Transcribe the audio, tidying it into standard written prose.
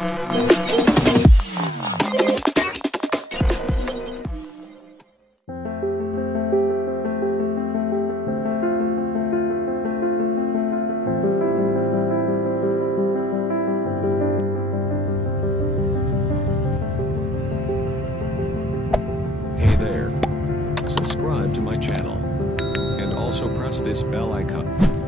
Hey there. Subscribe to my channel. And also press this bell icon.